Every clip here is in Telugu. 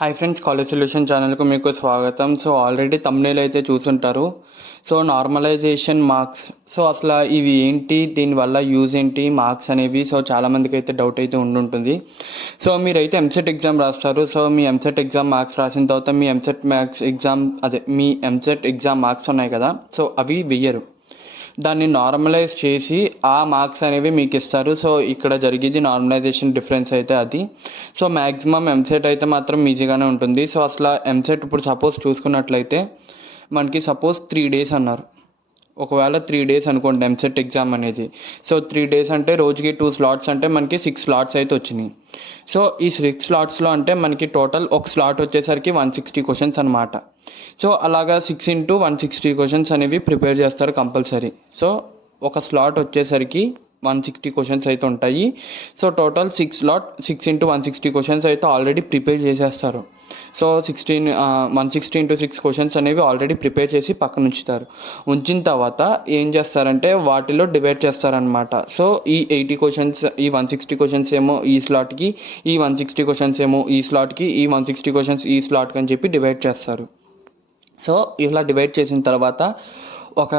హాయ్ ఫ్రెండ్స్, కాలేజ్ సొల్యూషన్ ఛానల్కు మీకు స్వాగతం. సో ఆల్రెడీ తమ్నేల్ అయితే చూసుంటారు. సో నార్మలైజేషన్ మార్క్స్, సో అసలు ఇవి ఏంటి, దీనివల్ల యూజ్ ఏంటి, మార్క్స్ అనేవి సో చాలామందికి అయితే డౌట్ అయితే ఉండుంటుంది. సో మీరైతే ఎంసెట్ ఎగ్జామ్ రాస్తారు. సో మీ ఎంసెట్ ఎగ్జామ్ మార్క్స్ రాసిన తర్వాత మీ ఎంసెట్ ఎగ్జామ్ మార్క్స్ ఉన్నాయి కదా, సో అవి వెయ్యరు. దాన్ని నార్మలైజ్ చేసి ఆ మార్క్స్ అనేవి మీకు ఇస్తారు. సో ఇక్కడ జరిగేది నార్మలైజేషన్ డిఫరెన్స్ అయితే అది. సో మ్యాక్సిమం ఎంసెట్ అయితే మాత్రం ఈజీగానే ఉంటుంది. సో అసలు ఎంసెట్ ఇప్పుడు సపోజ్ చూసుకున్నట్లయితే మనకి సపోజ్ 3 days అన్నారు. ఒకవేళ 3 days అనుకోండి ఎంసెట్ ఎగ్జామ్ అనేది. సో 3 days అంటే రోజుకి 2 slots అంటే మనకి 6 slots అయితే వచ్చినాయి. సో ఈ 6 slotsలో అంటే మనకి టోటల్ ఒక స్లాట్ వచ్చేసరికి 160 questions అనమాట. సో అలాగా 6 into 160 questions అనేవి ప్రిపేర్ చేస్తారు కంపల్సరీ. సో ఒక స్లాట్ వచ్చేసరికి 160 questions అయితే ఉంటాయి. సో టోటల్ 6 into 160 questions అయితే ఆల్రెడీ ప్రిపేర్ చేసేస్తారు. సో 160 into 6 questions అనేవి ఆల్రెడీ ప్రిపేర్ చేసి పక్కన ఉంచిన తర్వాత ఏం చేస్తారంటే వాటిలో డివైడ్ చేస్తారనమాట. సో ఈ 80 questions, ఈ 160 questions ఏమో ఈ స్లాట్కి, ఈ 160 questions ఏమో ఈ స్లాట్కి, ఈ 160 questions ఈ స్లాట్కి అని చెప్పి డివైడ్ చేస్తారు. సో ఇలా డివైడ్ చేసిన తర్వాత ఒక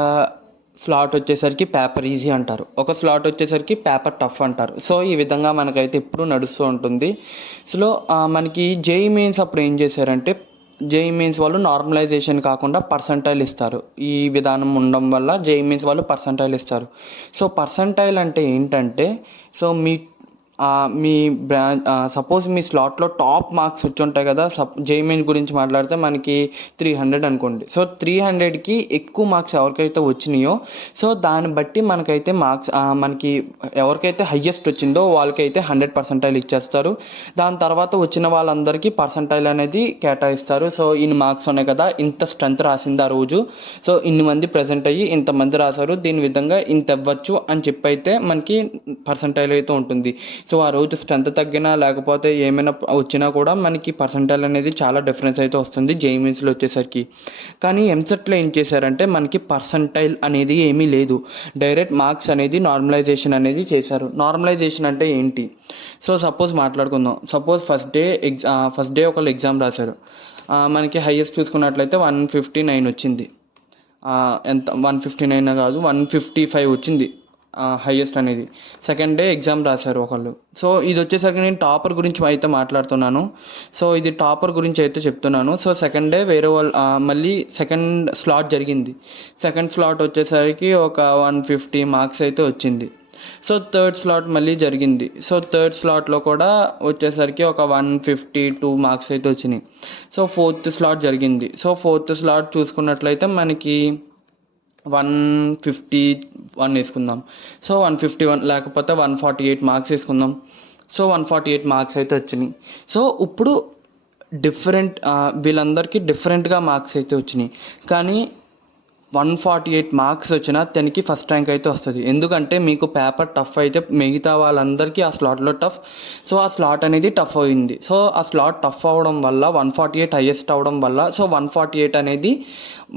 స్లాట్ వచ్చేసరికి పేపర్ ఈజీ అంటారు, ఒక స్లాట్ వచ్చేసరికి పేపర్ టఫ్ అంటారు. సో ఈ విధంగా మనకైతే ఎప్పుడు నడుస్తూ ఉంటుంది. సో మనకి జేఈఈ మెయిన్స్ అప్పుడు ఏం చేశారంటే, జేఈఈ మెయిన్స్ వాళ్ళు నార్మలైజేషన్ కాకుండా పర్సంటైల్ ఇస్తారు. ఈ విధానం ఉండడం వల్ల జేఈఈ మెయిన్స్ వాళ్ళు పర్సంటైల్ ఇస్తారు. సో పర్సంటైల్ అంటే ఏంటంటే, సో మీ సపోజ్ మీ స్లాట్లో టాప్ మార్క్స్ వచ్చి ఉంటాయి కదా. జేఈఈ మెయిన్స్ గురించి మాట్లాడితే మనకి 300 అనుకోండి. సో 300కి ఎక్కువ మార్క్స్ ఎవరికైతే వచ్చినాయో, సో దాన్ని బట్టి మనకైతే మార్క్స్ మనకి ఎవరికైతే హయ్యెస్ట్ వచ్చిందో వాళ్ళకైతే 100% ఇచ్చేస్తారు. దాని తర్వాత వచ్చిన వాళ్ళందరికీ పర్సంటైల్ అనేది కేటాయిస్తారు. సో ఇన్ని మార్క్స్ ఉన్నాయి కదా, ఇంత స్ట్రెంత్ రాసింది ఆ రోజు, సో ఇన్ని మంది ప్రజెంట్ అయ్యి ఇంతమంది రాశారు, దీని విధంగా ఇంత ఇవ్వచ్చు అని చెప్పి అయితే మనకి పర్సంటైల్ అయితే ఉంటుంది. సో ఆ రోజు స్ట్రెంత్ తగ్గినా లేకపోతే ఏమైనా వచ్చినా కూడా మనకి పర్సంటైల్ అనేది చాలా డిఫరెన్స్ అయితే వస్తుంది జేఈఈ మెయిన్స్లో వచ్చేసరికి. కానీ ఎంసెట్లో ఏం చేశారంటే మనకి పర్సంటైల్ అనేది ఏమీ లేదు, డైరెక్ట్ మార్క్స్ అనేది నార్మలైజేషన్ అనేది చేశారు. నార్మలైజేషన్ అంటే ఏంటి? సో సపోజ్ మాట్లాడుకుందాం. సపోజ్ ఫస్ట్ డే ఒకళ్ళు ఎగ్జామ్ రాశారు, మనకి హైయెస్ట్ చూసుకున్నట్లయితే 159 వచ్చింది. ఎంత 159 కాదు, 155 వచ్చింది హైయెస్ట్ అనేది. సెకండ్ డే ఎగ్జామ్ రాశారు ఒకళ్ళు. సో ఇది వచ్చేసరికి నేను టాపర్ గురించి అయితే మాట్లాడుతున్నాను. సో ఇది టాపర్ గురించి అయితే చెప్తున్నాను. సో సెకండ్ డే వేరే వాళ్ళు మళ్ళీ సెకండ్ స్లాట్ జరిగింది. సెకండ్ స్లాట్ వచ్చేసరికి ఒక 150 మార్క్స్ అయితే వచ్చింది. సో థర్డ్ స్లాట్ మళ్ళీ జరిగింది. సో థర్డ్ స్లాట్లో కూడా వచ్చేసరికి ఒక 152 మార్క్స్ అయితే వచ్చినాయి. సో ఫోర్త్ స్లాట్ జరిగింది. సో ఫోర్త్ స్లాట్ చూసుకున్నట్లయితే మనకి 151 వేసుకుందాం. సో 151 లేకపోతే 148 మార్క్స్ వేసుకుందాం. సో 148 మార్క్స్ అయితే వచ్చినాయి. సో ఇప్పుడు వీళ్ళందరికీ డిఫరెంట్గా మార్క్స్ అయితే వచ్చినాయి. కానీ 148 మార్క్స్ వచ్చినా తనకి ఫస్ట్ ర్యాంక్ అయితే వస్తుంది. ఎందుకంటే మీకు పేపర్ టఫ్ అయితే మిగతా వాళ్ళందరికీ ఆ స్లాట్లో టఫ్. సో ఆ స్లాట్ అనేది టఫ్ అయింది. సో ఆ స్లాట్ టఫ్ అవ్వడం వల్ల 148 హైయెస్ట్ అవ్వడం వల్ల సో 148 అనేది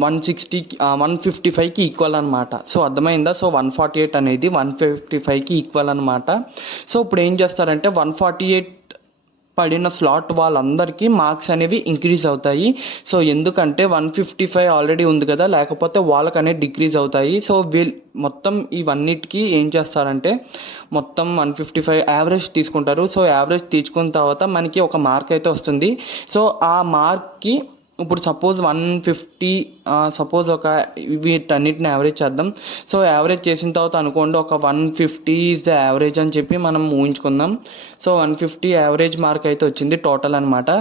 155కి ఈక్వల్ అనమాట. సో అర్థమైందా? సో 148 అనేది 155కి ఈక్వల్ అనమాట. సో ఇప్పుడు ఏం చేస్తారంటే 148 పడిన స్లాట్ వాళ్ళందరికీ మార్క్స్ అనేవి ఇంక్రీజ్ అవుతాయి. సో ఎందుకంటే 155 ఆల్రెడీ ఉంది కదా, లేకపోతే వాళ్ళకనేది డిక్రీజ్ అవుతాయి. సో మొత్తం ఇవన్నిటికీ ఏం చేస్తారంటే మొత్తం 155 యావరేజ్ తీసుకుంటారు. సో యావరేజ్ తీసుకున్న తర్వాత మనకి ఒక మార్క్ అయితే వస్తుంది. సో ఆ మార్క్కి ఇప్పుడు సపోజ్ 150, సపోజ్ ఒక వీటన్నిటిని యావరేజ్ చేద్దాం. సో యావరేజ్ చేసిన తర్వాత అనుకోండి ఒక 150 ఈజ్ ద యావరేజ్ అని చెప్పి మనం ఊహించుకుందాం. సో 150 యావరేజ్ మార్క్ అయితే వచ్చింది టోటల్ అనమాట.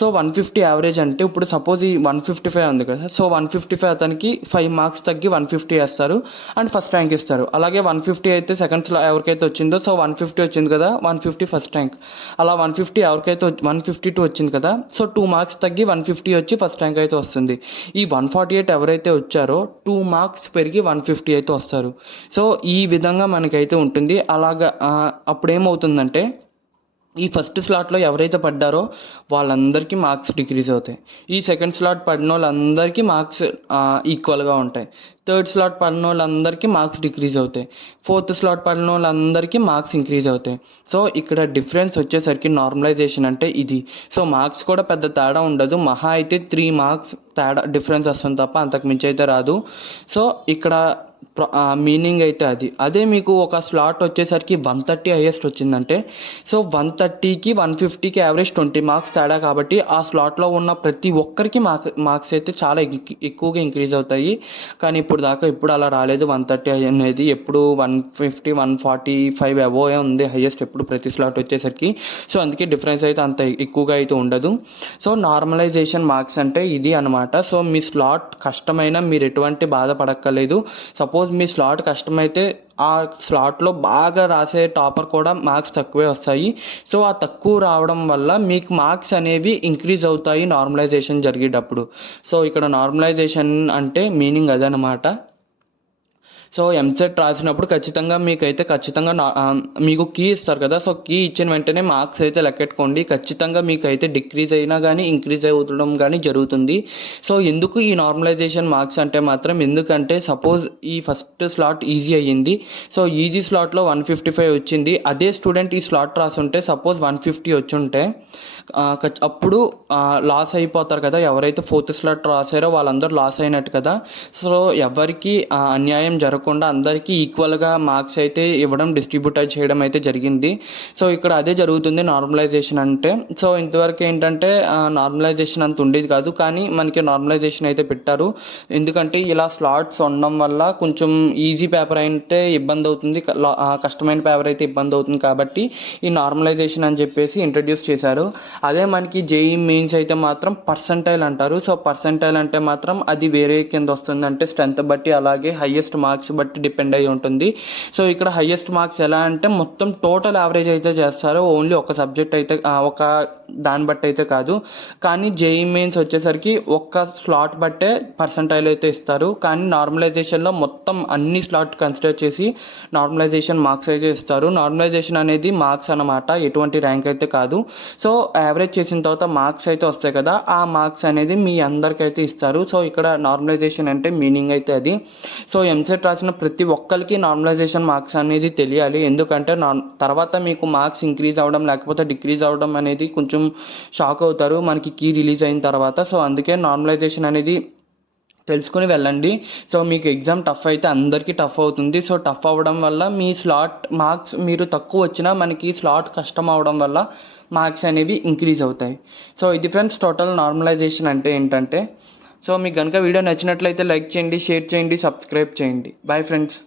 సో 150 యావరేజ్ అంటే ఇప్పుడు సపోజ్ ఈ 155 ఉంది కదా, సో 155 అతనికి 5 మార్క్స్ తగ్గి 150 వేస్తారు అండ్ ఫస్ట్ ర్యాంక్ ఇస్తారు. అలాగే 150 అయితే సెకండ్స్లో ఎవరికైతే వచ్చిందో, సో 150 వచ్చింది కదా, 150 ఫస్ట్ ర్యాంక్. అలా 150 ఎవరికైతే 152 వచ్చింది కదా, సో 2 మార్క్స్ తగ్గి 150 వచ్చి ఫస్ట్ ర్యాంక్ అయితే వస్తుంది. ఈ 148 ఎవరైతే వచ్చారో 2 మార్క్స్ పెరిగి 150 అయితే వస్తారు. సో ఈ విధంగా మనకైతే ఉంటుంది. అలాగా అప్పుడు ఏమవుతుందంటే ఈ ఫస్ట్ స్లాట్లో ఎవరైతే పడ్డారో వాళ్ళందరికీ మార్క్స్ డిక్రీజ్ అవుతాయి. ఈ సెకండ్ స్లాట్ పడిన వాళ్ళందరికీ మార్క్స్ ఈక్వల్గా ఉంటాయి. థర్డ్ స్లాట్ పడిన వాళ్ళందరికీ మార్క్స్ డిక్రీజ్ అవుతాయి. ఫోర్త్ స్లాట్ పడిన వాళ్ళందరికీ మార్క్స్ ఇంక్రీజ్ అవుతాయి. సో ఇక్కడ డిఫరెన్స్ వచ్చేసరికి నార్మలైజేషన్ అంటే ఇది. సో మార్క్స్ కూడా పెద్ద తేడా ఉండదు, మహా అయితే 3 మార్క్స్ తేడా డిఫరెన్స్ వస్తుంది తప్ప అంతకు మించి అయితే రాదు. సో ఇక్కడ మీనింగ్ అయితే అది. అదే మీకు ఒక స్లాట్ వచ్చేసరికి 130 హైయెస్ట్ వచ్చిందంటే, సో 130కి 150కి యావరేజ్ 20 మార్క్స్ తేడా కాబట్టి ఆ స్లాట్లో ఉన్న ప్రతి ఒక్కరికి మార్క్స్ అయితే చాలా ఎక్కువగా ఇంక్రీజ్ అవుతాయి. కానీ ఇప్పుడు అలా రాలేదు. 130 అనేది ఎప్పుడు 150 145 అబోవ్ ఉంది హైయెస్ట్ ఎప్పుడు ప్రతి స్లాట్ వచ్చేసరికి. సో అందుకే డిఫరెన్స్ అయితే అంత ఎక్కువగా అయితే ఉండదు. సో నార్మలైజేషన్ మార్క్స్ అంటే ఇది అనమాట. సో మీ స్లాట్ కష్టమైనా మీరు ఎటువంటి బాధపడక్కర్లేదు. సపోజ్ మీ స్లాట్ కష్టమైతే ఆ స్లాట్లో బాగా రాసే టాపర్ కూడా మార్క్స్ తక్కువే వస్తాయి. సో ఆ తక్కువ రావడం వల్ల మీకు మార్క్స్ అనేవి ఇంక్రీజ్ అవుతాయి నార్మలైజేషన్ జరిగేటప్పుడు. సో ఇక్కడ నార్మలైజేషన్ అంటే మీనింగ్ అదనమాట. సో ఎంసెట్ రాసినప్పుడు ఖచ్చితంగా మీకు కీ ఇస్తారు కదా. సో కీ ఇచ్చిన వెంటనే మార్క్స్ అయితే లెక్కెట్టుకోండి. ఖచ్చితంగా మీకు అయితే డిక్రీజ్ అయినా కానీ ఇంక్రీజ్ అవ్వడం కానీ జరుగుతుంది. సో ఎందుకు ఈ నార్మలైజేషన్ మార్క్స్ అంటే మాత్రం, ఎందుకంటే సపోజ్ ఈ ఫస్ట్ స్లాట్ ఈజీ అయ్యింది. సో ఈజీ స్లాట్లో 155 వచ్చింది. అదే స్టూడెంట్ ఈ స్లాట్ రాసుంటే సపోజ్ 150 వచ్చుంటే అప్పుడు లాస్ అయిపోతారు కదా. ఎవరైతే ఫోర్త్ స్లాట్ రాసారో వాళ్ళందరూ లాస్ అయినట్టు కదా. సో ఎవరికి అన్యాయం జరగకుండా అందరికీ ఈక్వల్గా మార్క్స్ అయితే ఇవ్వడం, డిస్ట్రిబ్యూట్ చేయడం అయితే జరిగింది. సో ఇక్కడ అదే జరుగుతుంది నార్మలైజేషన్ అంటే. సో ఇంతవరకు ఏంటంటే నార్మలైజేషన్ అంత ఉండేది కాదు, కానీ మనకి నార్మలైజేషన్ అయితే పెట్టారు. ఎందుకంటే ఇలా స్లాట్స్ ఉండడం వల్ల కొంచెం ఈజీ పేపర్ అయితే ఇబ్బంది అవుతుంది, కష్టమైన పేపర్ అయితే ఇబ్బంది అవుతుంది కాబట్టి ఈ నార్మలైజేషన్ అని చెప్పేసి ఇంట్రడ్యూస్ చేశారు. అదే మనకి జేఈ మెయిన్స్ అయితే మాత్రం పర్సంటైల్ అంటారు. సో పర్సంటైల్ అంటే మాత్రం అది వేరే కింద వస్తుంది, అంటే స్ట్రెంత్ బట్టి అలాగే హైయెస్ట్ మార్క్స్ బట్టి డిపెండ్ అయి ఉంటుంది. సో ఇక్కడ హైయెస్ట్ మార్క్స్ ఎలా అంటే మొత్తం టోటల్ యావరేజ్ అయితే చేస్తారు, ఓన్లీ ఒక సబ్జెక్ట్ అయితే ఒక దాన్ని బట్టి అయితే కాదు. కానీ జేఈ మెయిన్స్ వచ్చేసరికి ఒక్క స్లాట్ బట్టే పర్సంటైల్ అయితే ఇస్తారు. కానీ నార్మలైజేషన్లో మొత్తం అన్ని స్లాట్ కన్సిడర్ చేసి నార్మలైజేషన్ మార్క్స్ అయితే ఇస్తారు. నార్మలైజేషన్ అనేది మార్క్స్ అన్నమాట, ఎటువంటి ర్యాంక్ అయితే కాదు. సో యావరేజ్ చేసిన తర్వాత మార్క్స్ అయితే వస్తాయి కదా, ఆ మార్క్స్ అనేది మీ అందరికైతే ఇస్తారు. సో ఇక్కడ నార్మలైజేషన్ అంటే మీనింగ్ అయితే అది. సో ఎంసెట్ రాసిన ప్రతి ఒక్కరికి నార్మలైజేషన్ మార్క్స్ అనేది తెలియాలి. ఎందుకంటే తర్వాత మీకు మార్క్స్ ఇంక్రీజ్ అవ్వడం లేకపోతే డిక్రీజ్ అవ్వడం అనేది కొంచెం షాక్ అవుతారు మనకి కీ రిలీజ్ అయిన తర్వాత. సో అందుకే నార్మలైజేషన్ అనేది తెలుసుకుని వెళ్ళండి. సో మీకు ఎగ్జామ్ టఫ్ అయితే అందరికీ టఫ్ అవుతుంది. సో టఫ్ అవ్వడం వల్ల మీ స్లాట్ మార్క్స్ మీరు తక్కువ వచ్చినా మనకి స్లాట్ కష్టం అవడం వల్ల మార్క్స్ అనేవి ఇంక్రీజ్ అవుతాయి. సో ఇది ఫ్రెండ్స్ టోటల్ నార్మలైజేషన్ అంటే ఏంటంటే. సో మీకు కనుక వీడియో నచ్చినట్లయితే లైక్ చేయండి, షేర్ చేయండి, సబ్స్క్రైబ్ చేయండి. Bye friends.